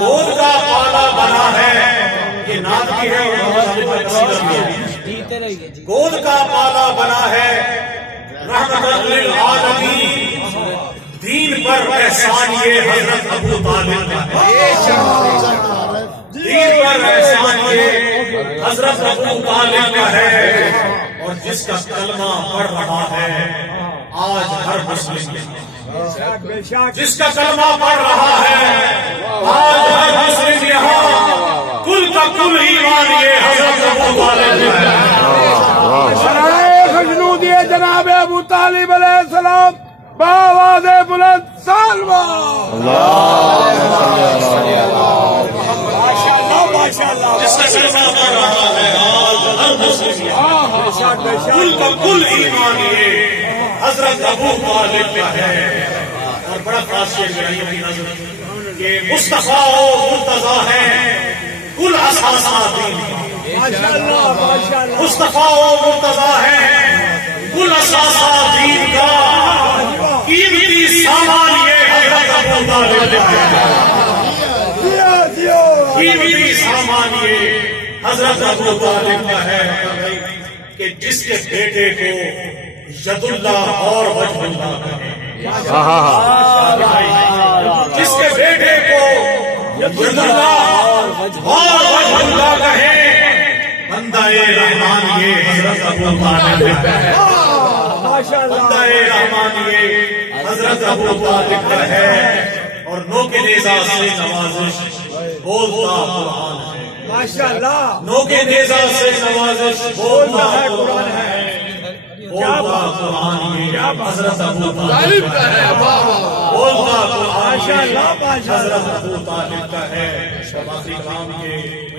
گود کا پالا بنا ہے، یہ نعت بھی ہے اور گود کا پالا بنا ہے، رحمت للعالمین، دین پر احسان یہ حضرت ابو طالب کا ہے، دین پر احسان یہ حضرت ابو طالب کا ہے، اور جس کا کلمہ پڑھ رہا ہے آج ہر مسلم، جس کا کلمہ پڑھ رہا ہے آج ہر مسلم یہاں کل کا کل ایمان یہ حضرت ابو طالب کا ہے۔ خشنو دیے جناب ابو طالب علیہ السلام بآواز بلند سالوا۔ جس کا کلمہ پڑھ رہا ہے آج ہر مسلم یہاں کل کا کل ایمان یہ حضرت ابو طالب کا ہے۔ اور بڑا خاص شعر ہے اپنی نظر کہ مصطفیٰ و مرتضیٰ ہے کل اساسات دین کا، مصطفیٰ و مرتضیٰ ہے کل اساسات دین کا، قیمتی سامان یہ حضرت ابو طالب کا ہے، قیمتی سامان یہ حضرت ابو طالب کا ہے کہ جس کے بیٹے کو ید اللہ اور وجہ اللہ کہے، جس کے بیٹے کو ید اللہ اور وجہ اللہ کہے، بندہ رحمان یہ حضرت ابو طالب کا ہے، بندہ رحمان یہ حضرت ابو طالب کا ہے۔ اور نو کے نیزہ سے نوازش بولتا قرآن ہے، نو کے نیزہ سے نوازش بولتا قرآن ہے، بولتا قرآن یہ حضرت ابو طالب کا ہے، بولتا قرآن یہ حضرت ابو طالب کا ہے۔ باقی کلام یہ